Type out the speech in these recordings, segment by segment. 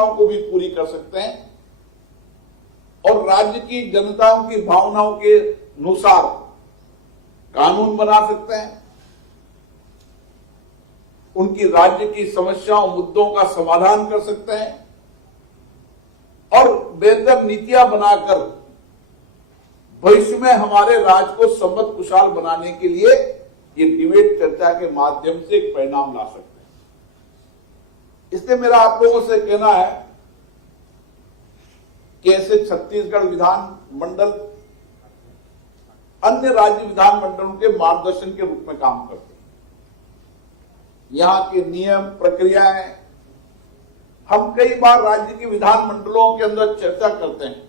आकांक्षाओं को भी पूरी कर सकते हैं और राज्य की जनताओं की भावनाओं के अनुसार कानून बना सकते हैं, उनकी राज्य की समस्याओं मुद्दों का समाधान कर सकते हैं और बेहतर नीतियां बनाकर भविष्य में हमारे राज्य को समृद्ध खुशहाल बनाने के लिए ये डिबेट चर्चा के माध्यम से एक परिणाम ला सकते हैं। इसलिए मेरा आप लोगों से कहना है कि ऐसे छत्तीसगढ़ विधान मंडल अन्य राज्य विधान मंडलों के मार्गदर्शन के रूप में काम करते हैं। यहां के नियम प्रक्रियाएं हम कई बार राज्य के विधान मंडलों के अंदर चर्चा करते हैं।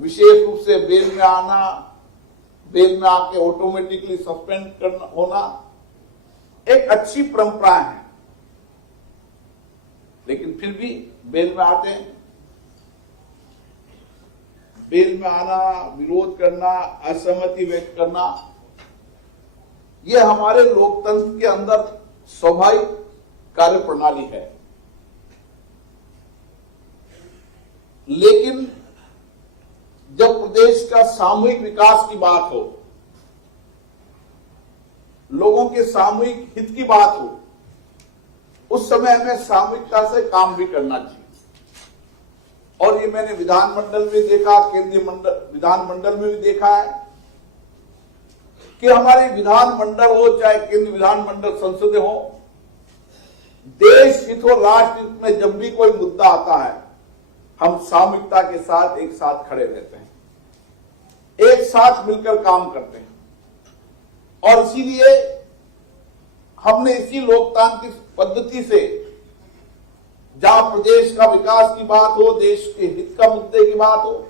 विशेष रूप से बेल में आना, बेल में आके ऑटोमेटिकली सस्पेंड करना होना एक अच्छी परंपरा है, लेकिन फिर भी बेल में आते हैं। बेल में आना, विरोध करना, असहमति व्यक्त करना, यह हमारे लोकतंत्र के अंदर स्वाभाविक कार्य प्रणाली है। लेकिन जब प्रदेश का सामूहिक विकास की बात हो, लोगों के सामूहिक हित की बात हो, उस समय हमें सामूहिकता से काम भी करना चाहिए। और ये मैंने विधानमंडल में देखा, केंद्रीय विधानमंडल में भी देखा है कि हमारे विधानमंडल हो चाहे केंद्रीय विधानमंडल संसदें हो, देश हित और राष्ट्र हित में जब भी कोई मुद्दा आता है, हम सामूहिकता के साथ एक साथ खड़े रहते हैं, एक साथ मिलकर काम करते हैं। और इसीलिए हमने इसी लोकतांत्रिक पद्धति से, जहां प्रदेश का विकास की बात हो, देश के हित का मुद्दे की बात हो,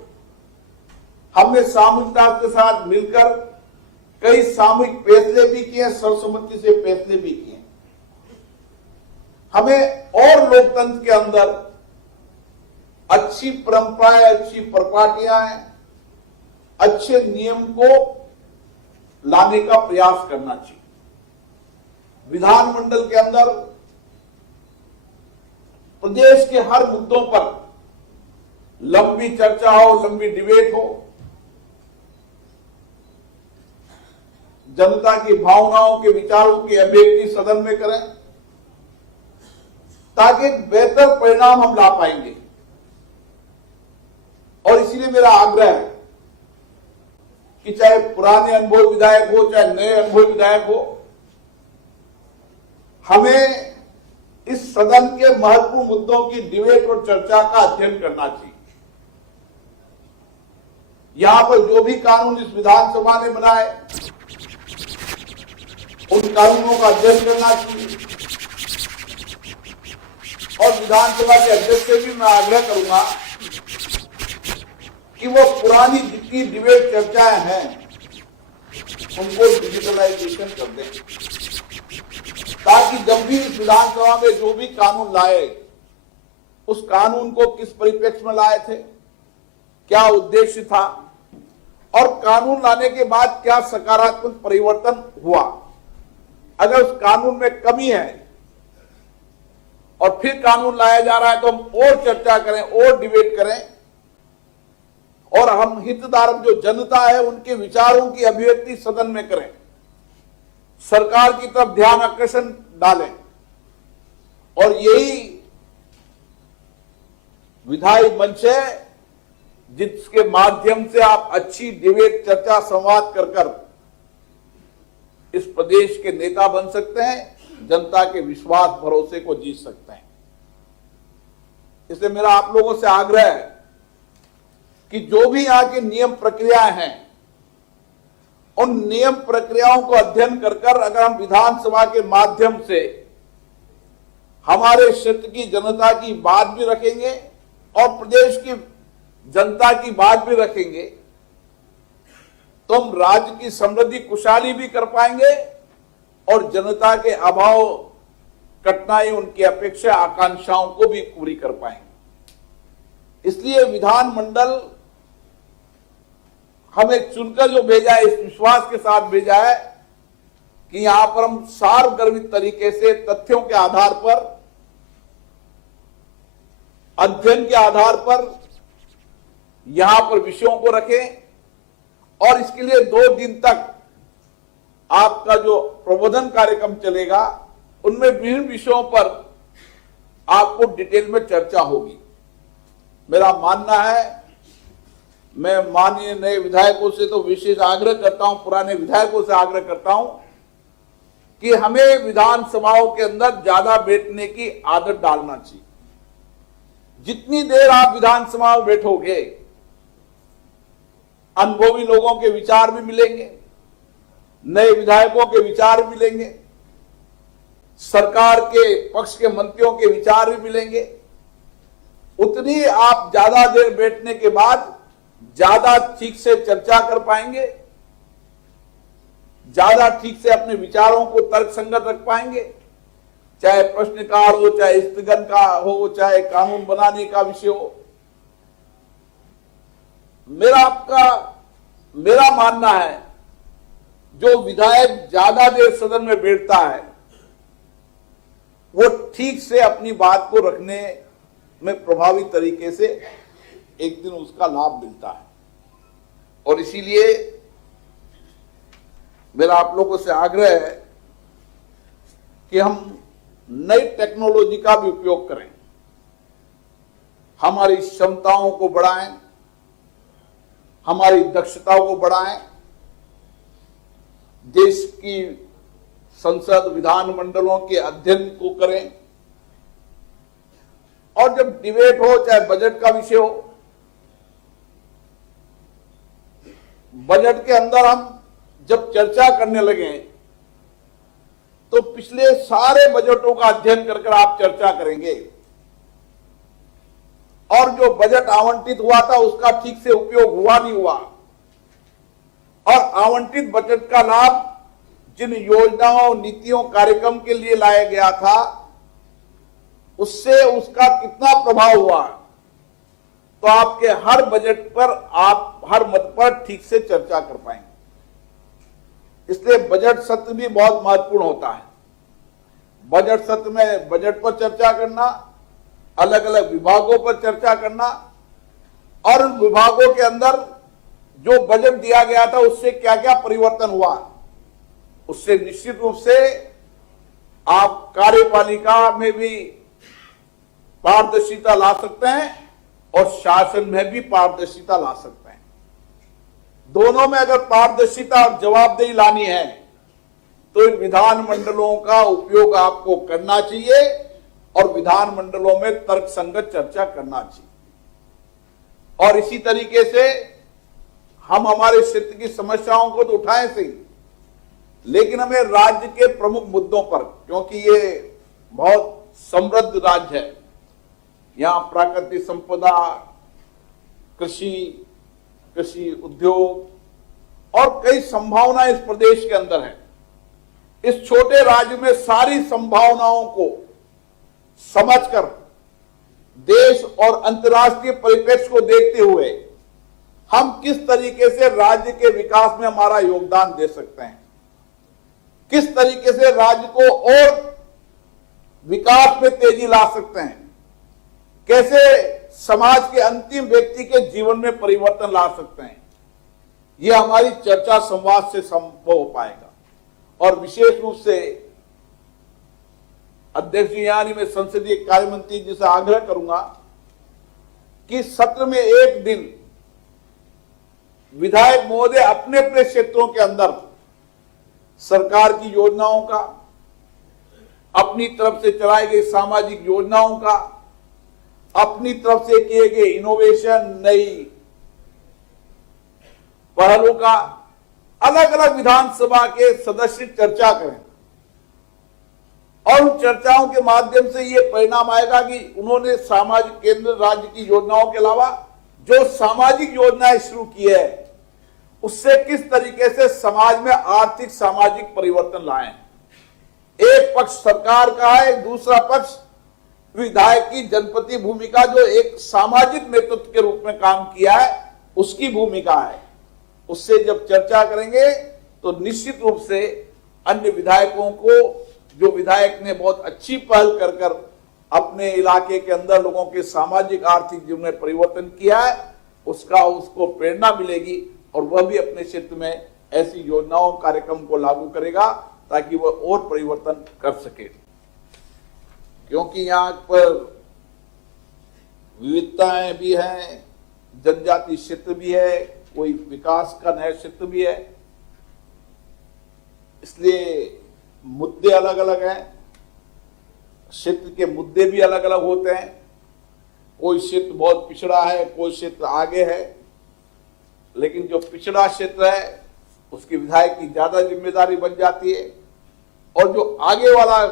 हमने सामूहिकता के साथ मिलकर कई सामूहिक फैसले भी किए, सर्वसम्मति से फैसले भी किए। हमें और लोकतंत्र के अंदर अच्छी परंपराएं, अच्छी परिपाटियां, अच्छे नियम को लाने का प्रयास करना चाहिए। विधानमंडल के अंदर प्रदेश के हर मुद्दों पर लंबी चर्चा हो, लंबी डिबेट हो, जनता की भावनाओं के विचारों की अभिव्यक्ति सदन में करें, ताकि एक बेहतर परिणाम हम ला पाएंगे। और इसीलिए मेरा आग्रह है कि चाहे पुराने अनुभव विधायक हो, चाहे नए अनुभव विधायक हो, हमें इस सदन के महत्वपूर्ण मुद्दों की डिबेट और चर्चा का अध्ययन करना चाहिए। यहां पर जो भी कानून इस विधानसभा ने बनाए, उन कानूनों का अध्ययन करना चाहिए। और विधानसभा के अध्यक्ष से भी मैं आग्रह करूंगा कि वो पुरानी जितनी डिबेट चर्चाएं हैं, उनको डिजिटलाइजेशन कर दें, ताकि जब भी इस विधानसभा में जो भी कानून लाए, उस कानून को किस परिप्रेक्ष्य में लाए थे, क्या उद्देश्य था, और कानून लाने के बाद क्या सकारात्मक परिवर्तन हुआ। अगर उस कानून में कमी है और फिर कानून लाया जा रहा है, तो हम और चर्चा करें, और डिबेट करें, और हम हितधारक जो जनता है उनके विचारों की अभिव्यक्ति सदन में करें, सरकार की तरफ ध्यान आकर्षण डालें। और यही विधायी मंच है जिसके माध्यम से आप अच्छी डिबेट, चर्चा, संवाद कर इस प्रदेश के नेता बन सकते हैं, जनता के विश्वास भरोसे को जीत सकते हैं। इसलिए मेरा आप लोगों से आग्रह है कि जो भी यहाँ की नियम प्रक्रियाएं हैं, उन नियम प्रक्रियाओं को अध्ययन कर अगर हम विधानसभा के माध्यम से हमारे क्षेत्र की जनता की बात भी रखेंगे और प्रदेश की जनता की बात भी रखेंगे, तो हम राज्य की समृद्धि खुशहाली भी कर पाएंगे और जनता के अभाव, कठिनाई, उनकी अपेक्षा, आकांक्षाओं को भी पूरी कर पाएंगे। इसलिए विधानमंडल हमें चुनकर जो भेजा है, इस विश्वास के साथ भेजा है कि यहां पर हम सार्वगर्भित तरीके से तथ्यों के आधार पर अध्ययन के आधार पर यहां पर विषयों को रखें और इसके लिए 2 दिन तक आपका जो प्रबोधन कार्यक्रम चलेगा उनमें विभिन्न विषयों पर आपको डिटेल में चर्चा होगी। मेरा मानना है, मैं माननीय नए विधायकों से तो विशेष आग्रह करता हूं, पुराने विधायकों से आग्रह करता हूं कि हमें विधानसभाओं के अंदर ज्यादा बैठने की आदत डालना चाहिए। जितनी देर आप विधानसभा में बैठोगे, अनुभवी लोगों के विचार भी मिलेंगे, नए विधायकों के विचार भी मिलेंगे, सरकार के पक्ष के मंत्रियों के विचार भी मिलेंगे। उतनी आप ज्यादा देर बैठने के बाद ज्यादा ठीक से चर्चा कर पाएंगे, ज्यादा ठीक से अपने विचारों को तर्कसंगत रख पाएंगे, चाहे प्रश्नकाल हो, चाहे स्थगन का हो, चाहे कानून बनाने का विषय हो। मेरा मानना है, जो विधायक ज्यादा देर सदन में बैठता है वो ठीक से अपनी बात को रखने में प्रभावी तरीके से एक दिन उसका लाभ मिलता है। और इसीलिए मेरा आप लोगों से आग्रह है कि हम नई टेक्नोलॉजी का भी उपयोग करें, हमारी क्षमताओं को बढ़ाएं, हमारी दक्षताओं को बढ़ाएं, देश की संसद विधानमंडलों के अध्ययन को करें। और जब डिबेट हो, चाहे बजट का विषय हो, बजट के अंदर हम जब चर्चा करने लगे तो पिछले सारे बजटों का अध्ययन कर आप चर्चा करेंगे और जो बजट आवंटित हुआ था उसका ठीक से उपयोग हुआ नहीं हुआ, और आवंटित बजट का लाभ जिन योजनाओं, नीतियों, कार्यक्रम के लिए लाया गया था उससे उसका कितना प्रभाव हुआ, तो आपके हर बजट पर, आप हर मत पर ठीक से चर्चा कर पाएंगे। इसलिए बजट सत्र भी बहुत महत्वपूर्ण होता है। बजट सत्र में बजट पर चर्चा करना, अलग अलग विभागों पर चर्चा करना, और उन विभागों के अंदर जो बजट दिया गया था उससे क्या क्या परिवर्तन हुआ, उससे निश्चित रूप से आप कार्यपालिका में भी पारदर्शिता ला सकते हैं और शासन में भी पारदर्शिता ला सकते हैं। दोनों में अगर पारदर्शिता और जवाबदेही लानी है तो इन विधानमंडलों का उपयोग आपको करना चाहिए और विधानमंडलों में तर्कसंगत चर्चा करना चाहिए। और इसी तरीके से हम हमारे क्षेत्र की समस्याओं को तो उठाएं सही, लेकिन हमें राज्य के प्रमुख मुद्दों पर, क्योंकि ये बहुत समृद्ध राज्य है, यहाँ प्राकृतिक संपदा, कृषि उद्योग और कई संभावनाएं इस प्रदेश के अंदर है। इस छोटे राज्य में सारी संभावनाओं को समझकर देश और अंतर्राष्ट्रीय परिप्रेक्ष्य को देखते हुए हम किस तरीके से राज्य के विकास में हमारा योगदान दे सकते हैं, किस तरीके से राज्य को और विकास में तेजी ला सकते हैं, कैसे समाज के अंतिम व्यक्ति के जीवन में परिवर्तन ला सकते हैं, यह हमारी चर्चा संवाद से संभव हो पाएगा। और विशेष रूप से अध्यक्ष जी, यानी मैं संसदीय कार्य मंत्री जी से आग्रह करूंगा कि सत्र में एक दिन विधायक महोदय अपने अपने क्षेत्रों के अंदर सरकार की योजनाओं का, अपनी तरफ से चलाई गई सामाजिक योजनाओं का, अपनी तरफ से किए गए इनोवेशन, नई पहलों का अलग अलग विधानसभा के सदस्य चर्चा करें। और उन चर्चाओं के माध्यम से ये परिणाम आएगा कि उन्होंने सामाजिक केंद्र राज्य की योजनाओं के अलावा जो सामाजिक योजनाएं शुरू की है उससे किस तरीके से समाज में आर्थिक सामाजिक परिवर्तन लाए। एक पक्ष सरकार का है, दूसरा पक्ष विधायक की जनपति भूमिका, जो एक सामाजिक नेतृत्व के रूप में काम किया है, उसकी भूमिका है। उससे जब चर्चा करेंगे तो निश्चित रूप से अन्य विधायकों को, जो विधायक ने बहुत अच्छी पहल कर अपने इलाके के अंदर लोगों के सामाजिक आर्थिक जीवन में परिवर्तन किया है, उसको प्रेरणा मिलेगी और वह भी अपने क्षेत्र में ऐसी योजनाओं कार्यक्रम को लागू करेगा ताकि वह और परिवर्तन कर सके। क्योंकि यहाँ पर विविधताएं भी हैं, जनजाति क्षेत्र भी है, कोई विकास का नया क्षेत्र भी है, इसलिए मुद्दे अलग अलग हैं, क्षेत्र के मुद्दे भी अलग अलग होते हैं। कोई क्षेत्र बहुत पिछड़ा है, कोई क्षेत्र आगे है, लेकिन जो पिछड़ा क्षेत्र है उसकी विधायक की ज्यादा जिम्मेदारी बन जाती है और जो आगे वाला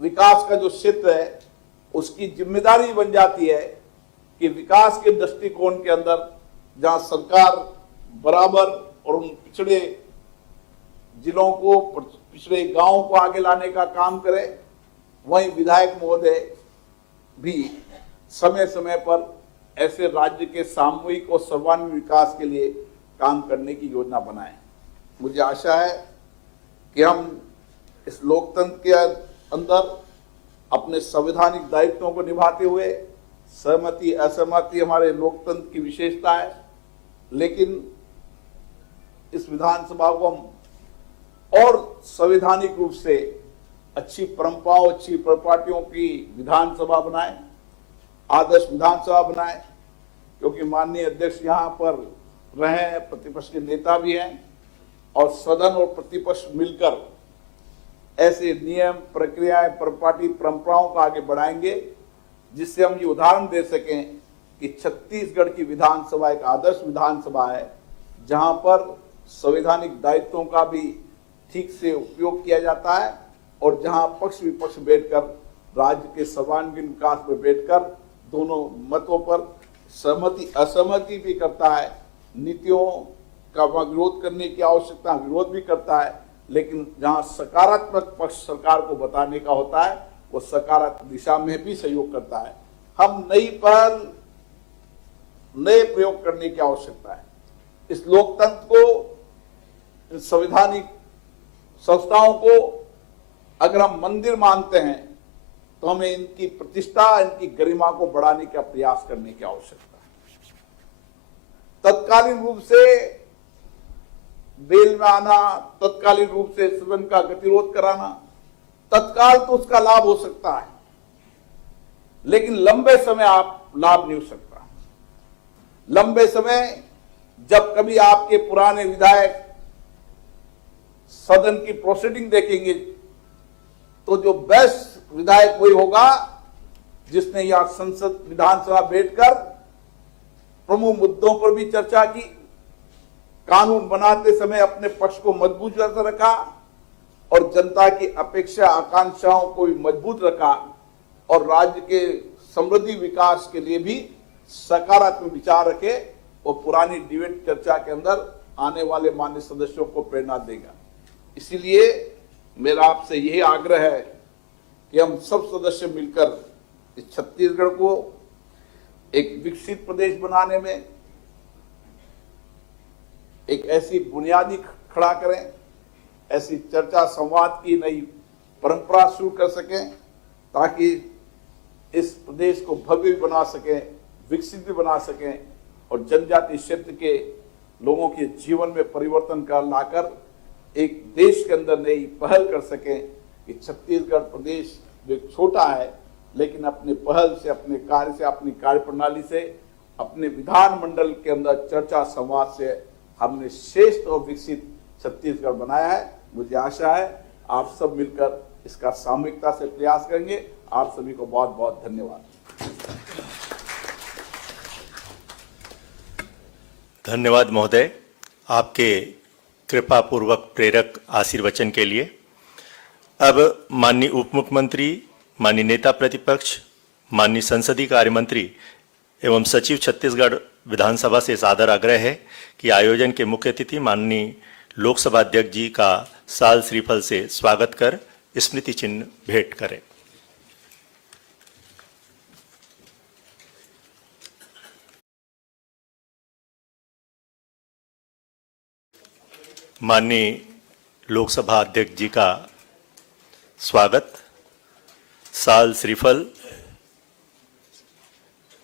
विकास का जो क्षेत्र है उसकी जिम्मेदारी बन जाती है कि विकास के दृष्टिकोण के अंदर जहां सरकार बराबर और उन पिछड़े जिलों को, पिछड़े गांवों को आगे लाने का काम करे, वहीं विधायक महोदय भी समय समय पर ऐसे राज्य के सामूहिक और सर्वांगीण विकास के लिए काम करने की योजना बनाएं। मुझे आशा है कि हम इस लोकतंत्र के अंदर अपने संवैधानिक दायित्वों को निभाते हुए, सहमति असहमति हमारे लोकतंत्र की विशेषता है, लेकिन इस विधानसभा को हम और संवैधानिक रूप से अच्छी परंपराओं, अच्छी प्रॉपर्टियों की विधानसभा बनाएं, आदर्श विधानसभा बनाएं। क्योंकि माननीय अध्यक्ष यहाँ पर रहे, प्रतिपक्ष के नेता भी हैं और सदन और प्रतिपक्ष मिलकर ऐसे नियम, प्रक्रियाएं, प्रॉपर्टी, परंपराओं को आगे बढ़ाएंगे जिससे हम ये उदाहरण दे सकें कि छत्तीसगढ़ की विधानसभा एक आदर्श विधानसभा है जहां पर संवैधानिक दायित्वों का भी ठीक से उपयोग किया जाता है और जहां पक्ष विपक्ष बैठकर राज्य के सर्वांगीण विकास में बैठकर दोनों मतों पर सहमति असहमति भी करता है, नीतियों का विरोध करने की आवश्यकता विरोध भी करता है, लेकिन जहां सकारात्मक पक्ष सरकार को बताने का होता है वो सकारात्मक दिशा में भी सहयोग करता है। हम नई पहल, नए प्रयोग करने की आवश्यकता है। इस लोकतंत्र को, संवैधानिक संस्थाओं को अगर हम मंदिर मानते हैं तो हमें इनकी प्रतिष्ठा, इनकी गरिमा को बढ़ाने का प्रयास करने की आवश्यकता है। तत्कालीन रूप से बेल में आना, तत्कालीन रूप से सदन का गतिरोध कराना, तत्काल तो उसका लाभ हो सकता है, लेकिन लंबे समय आप लाभ नहीं हो सकता। लंबे समय जब कभी आपके पुराने विधायक सदन की प्रोसीडिंग देखेंगे तो जो बेस्ट विधायक वही होगा जिसने यहां संसद विधानसभा बैठकर प्रमुख मुद्दों पर भी चर्चा की, कानून बनाते समय अपने पक्ष को मजबूत रखा और जनता की अपेक्षा आकांक्षाओं को भी मजबूत रखा और राज्य के समृद्धि विकास के लिए भी सकारात्मक विचार रखे और पुरानी डिबेट चर्चा के अंदर आने वाले मान्य सदस्यों को प्रेरणा देगा। इसीलिए मेरा आपसे यही आग्रह है कि हम सब सदस्य मिलकर इस छत्तीसगढ़ को एक विकसित प्रदेश बनाने में एक ऐसी बुनियादी खड़ा करें, ऐसी चर्चा संवाद की नई परंपरा शुरू कर सकें ताकि इस प्रदेश को भव्य भी बना सकें, विकसित भी बना सकें और जनजाति क्षेत्र के लोगों के जीवन में परिवर्तन कर लाकर एक देश के अंदर नई पहल कर सकें कि छत्तीसगढ़ प्रदेश जो छोटा है लेकिन अपने पहल से, अपने कार्य से, अपनी कार्य प्रणाली से, अपने विधानमंडल के अंदर चर्चा संवाद से हमने श्रेष्ठ और विकसित छत्तीसगढ़ बनाया है। मुझे आशा है आप सब मिलकर इसका सामूहिकता से प्रयास करेंगे। आप सभी को बहुत बहुत धन्यवाद। धन्यवाद महोदय, आपके कृपा पूर्वक प्रेरक आशीर्वचन के लिए। अब माननीय उप मुख्यमंत्री, माननीय नेता प्रतिपक्ष, माननीय संसदीय कार्य मंत्री एवं सचिव छत्तीसगढ़ विधानसभा से सादर आग्रह है कि आयोजन के मुख्य अतिथि माननीय लोकसभा अध्यक्ष जी का साल श्रीफल से स्वागत कर स्मृति चिन्ह भेंट करें। माननीय लोकसभा अध्यक्ष जी का स्वागत साल श्रीफल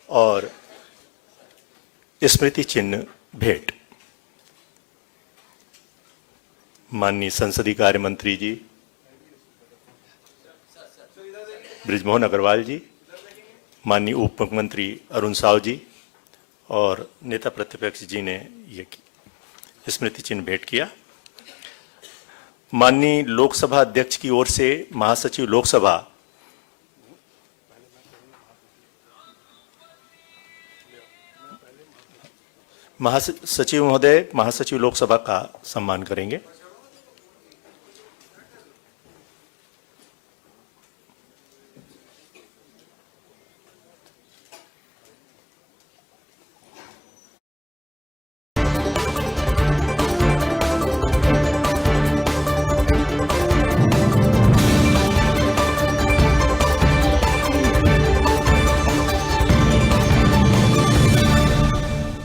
और स्मृति चिन्ह भेंट। माननीय संसदीय कार्य मंत्री जी बृजमोहन अग्रवाल जी, माननीय उप मुख्यमंत्री अरुण साव जी और नेता प्रतिपक्ष जी ने ये स्मृति चिन्ह भेंट किया। माननीय लोकसभा अध्यक्ष की ओर से महासचिव लोकसभा महासचिव महोदय महासचिव लोकसभा का सम्मान करेंगे।